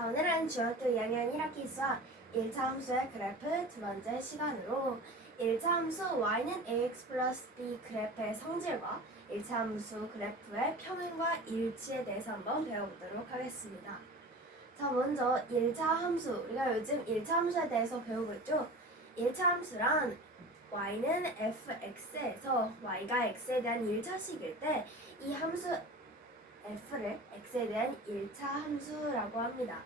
자, 오늘은 중학교 2학년 1학기 수학 1차 함수의 그래프 두 번째 시간으로 1차 함수 y는 ax 플러스 b 그래프의 성질과 1차 함수 그래프의 평행과 일치에 대해서 한번 배워보도록 하겠습니다. 자, 먼저 1차 함수, 우리가 요즘 1차 함수에 대해서 배우고 있죠? 1차 함수란 y는 fx에서 y가 x에 대한 1차식일 때 이 함수 f를 x에 대한 1차 함수라고 합니다.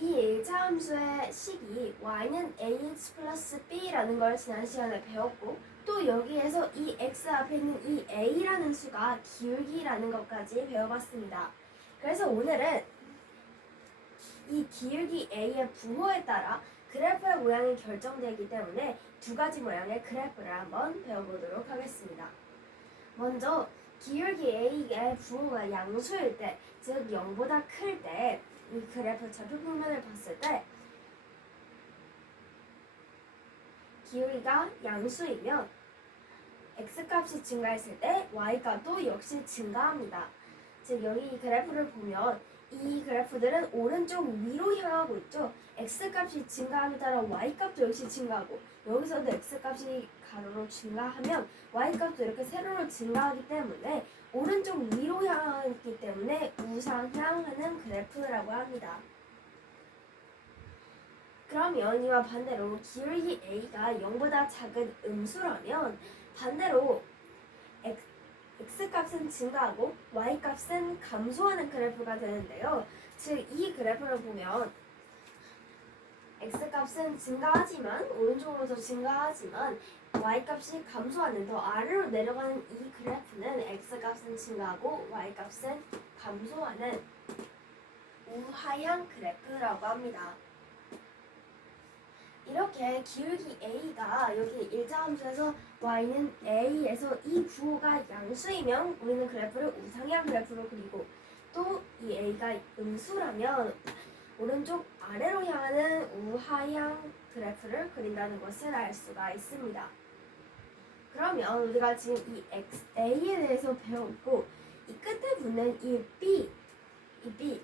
이 1차 함수의 식이 y는 ax 플러스 b라는 걸 지난 시간에 배웠고, 또 여기에서 이 x 앞에 있는 이 a라는 수가 기울기라는 것까지 배워봤습니다. 그래서 오늘은 이 기울기 a의 부호에 따라 그래프의 모양이 결정되기 때문에 두 가지 모양의 그래프를 한번 배워보도록 하겠습니다. 먼저 기울기 a의 부호가 양수일 때, 즉 0보다 클 때, 이 그래프 좌표 평면을 봤을 때 기울기가 양수이면 x값이 증가했을 때 y값도 역시 증가합니다. 즉 여기 이 그래프를 보면 이 그래프들은 오른쪽 위로 향하고 있죠. x값이 증가함에 따라 y값도 역시 증가하고, 여기서도 x값이 가로로 증가하면 y값도 이렇게 세로로 증가하기 때문에 오른쪽 위로 향하기 때문에 우상향하는 그래프라고 합니다. 그러면 이와 반대로 기울기 a가 0보다 작은 음수라면 반대로 x값은 증가하고 y값은 감소하는 그래프가 되는데요. 즉 이 그래프를 보면 x값은 증가하지만, 오른쪽으로 더 증가하지만 y값이 감소하는, 더 아래로 내려가는 이 그래프는 x값은 증가하고 y값은 감소하는 우하향 그래프라고 합니다. 이렇게 기울기 a가 여기 1차 함수에서 y는 a에서 이 부호가 양수이면 우리는 그래프를 우상향 그래프로 그리고, 또 이 a가 음수라면 오른쪽 아래로 향하는 우하향 그래프를 그린다는 것을 알 수가 있습니다. 그러면 우리가 지금 이 a에 대해서 배웠고, 이 끝에 붙는 이 b,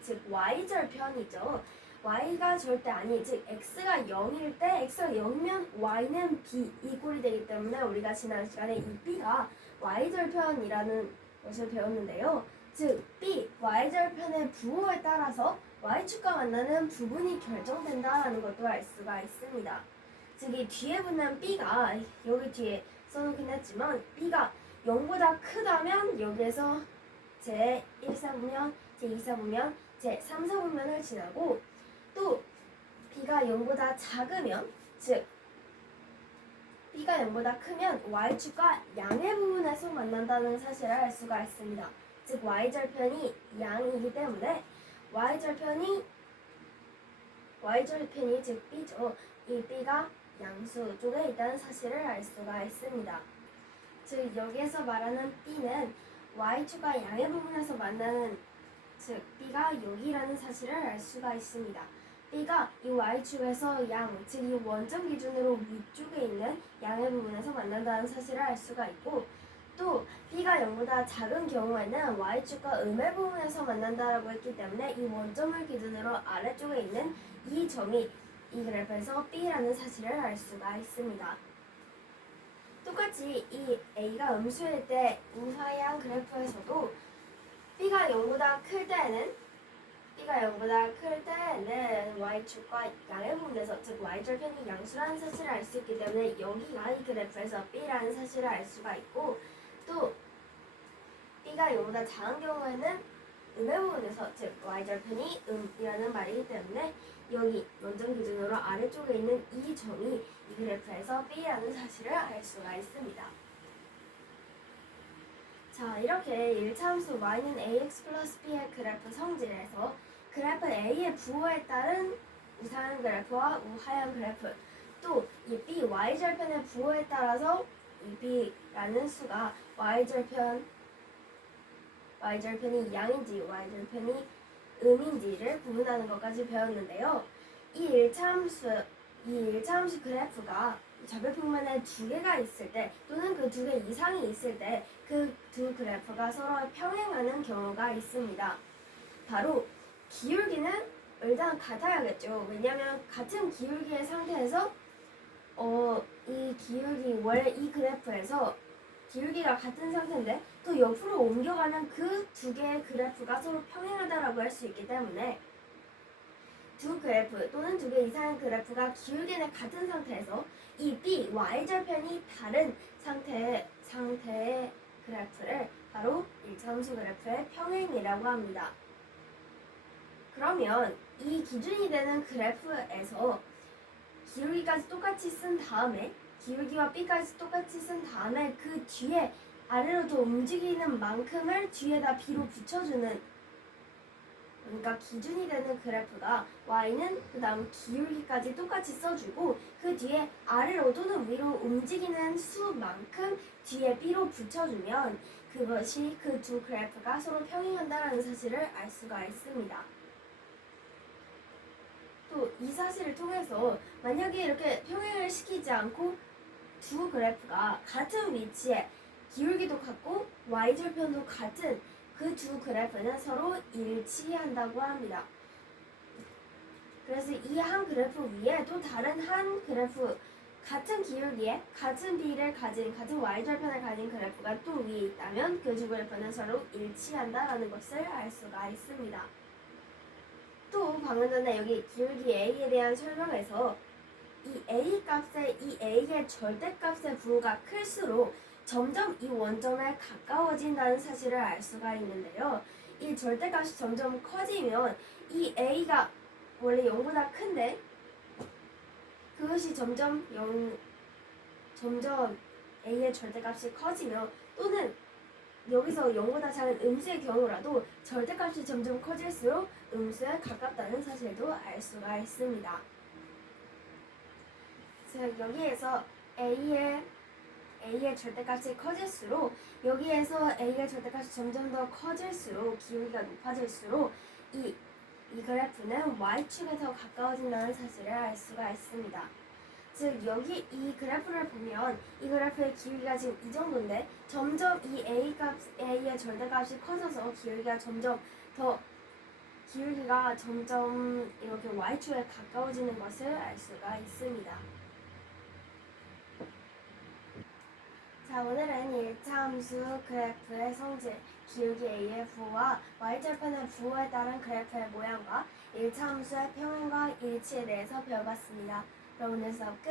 즉 y절편이죠. y가 절대 아니, 즉 x가 0일 때, x가 0이면 y는 b, 이 꼴이 되기 때문에 우리가 지난 시간에 이 b가 y절편이라는 것을 배웠는데요. 즉 b, y절편의 부호에 따라서 y축과 만나는 부분이 결정된다라는 것도 알 수가 있습니다. 즉 이 뒤에 붙는 b가, 여기 뒤에 써놓긴 했지만 b가 0보다 크다면 여기에서 제1사분면, 제2사분면, 제3사분면을 지나고, 또 b가 0보다 작으면, 즉 b가 0보다 크면 y축과 양의 부분에서 만난다는 사실을 알 수가 있습니다. 즉 y절편이 양이기 때문에 y절편이 즉 b죠. 이 b가 양수 쪽에 있다는 사실을 알 수가 있습니다. 즉 여기에서 말하는 b는 y축과 양의 부분에서 만나는, 즉 b가 여기라는 사실을 알 수가 있습니다. b가 이 y축에서 양, 즉 이 원점 기준으로 위쪽에 있는 양의 부분에서 만난다는 사실을 알 수가 있고, 또 b가 0보다 작은 경우에는 y축과 음의 부분에서 만난다라고 했기 때문에 이 원점을 기준으로 아래쪽에 있는 이 점이 이 그래프에서 b라는 사실을 알 수가 있습니다. 똑같이 이 a가 음수일 때 우하향 그래프에서도 b가 0보다 클 때는 y축과 양의 부분에서, 즉 y절편이 양수라는 사실을 알 수 있기 때문에 여기가 이 그래프에서 b라는 사실을 알 수가 있고, 또 b가 0보다 작은 경우에는 음의 부분에서, 즉 y절편이 음이라는 말이기 때문에 여기 원점 기준으로 아래쪽에 있는 이 점이 이 그래프에서 b라는 사실을 알 수가 있습니다. 자, 이렇게 1차 함수 y는 ax 플러스 b의 그래프 성질에서 그래프 a의 부호에 따른 우상향 그래프와 우하향 그래프, 또 이 b y절편의 부호에 따라서 이 b라는 수가 y절편이 양인지 y절편이 음인지를 구분하는 것까지 배웠는데요. 이 1차 함수 그래프가 좌표 평면에 두 개가 있을 때, 또는 그 두 개 이상이 있을 때 그 두 그래프가 서로 평행하는 경우가 있습니다. 바로 기울기는 일단 같아야겠죠. 왜냐면 같은 기울기의 상태에서 이 기울기 원래 이 그래프에서 기울기가 같은 상태인데 또 옆으로 옮겨가면 그 두 개의 그래프가 서로 평행하다라고 할 수 있기 때문에 두 그래프 또는 두 개 이상의 그래프가 기울기는 같은 상태에서 이 B, y절편이 다른 상태의 그래프를 바로 일차함수 그래프의 평행이라고 합니다. 그러면 이 기준이 되는 그래프에서 기울기까지 똑같이 쓴 다음에 기울기와 B까지 똑같이 쓴 다음에 그 뒤에 아래로 더 움직이는 만큼을 뒤에다 B로 붙여주는, 그러니까 기준이 되는 그래프가 y는 그 다음 기울기까지 똑같이 써주고 그 뒤에 아래로 또는 위로 움직이는 수만큼 뒤에 B로 붙여주면 그것이 그 두 그래프가 서로 평행한다는 사실을 알 수가 있습니다. 또 이 사실을 통해서 만약에 이렇게 평행을 시키지 않고 두 그래프가 같은 위치에 기울기도 같고 y절편도 같은 그 두 그래프는 서로 일치한다고 합니다. 그래서 이 한 그래프 위에 또 다른 한 그래프 같은 기울기에 같은 B를 가진 같은 y절편을 가진 그래프가 또 위에 있다면 그 두 그래프는 서로 일치한다라는 것을 알 수가 있습니다. 또 방금 전에 여기 기울기 A에 대한 설명에서 이 A의 절대값의 부호가 클수록 점점 이 원점에 가까워진다는 사실을 알 수가 있는데요. 이 절대값이 점점 커지면 이 A가 원래 0보다 큰데 그것이 점점 A의 절대값이 커지면 또는 여기서 0보다 작은 음수의 경우라도 절대값이 점점 커질수록 음수에 가깝다는 사실도 알 수가 있습니다. 즉 여기에서 A의 절대값이 커질수록 여기에서 A의 절대값이 점점 더 커질수록 기울기가 높아질수록 이 그래프는 Y축에 더 가까워진다는 사실을 알 수가 있습니다. 즉 여기 이 그래프를 보면 이 그래프의 기울기가 지금 이 정도인데 점점 이 A의 절대값이 커져서 기울기가 점점 이렇게 Y축에 가까워지는 것을 알 수가 있습니다. 자, 오늘은 1차 함수 그래프의 성질, 기울기 A의 부호와 Y절편의 부호에 따른 그래프의 모양과 1차 함수의 평행과 일치에 대해서 배워봤습니다. 그럼 오늘 수업 끝!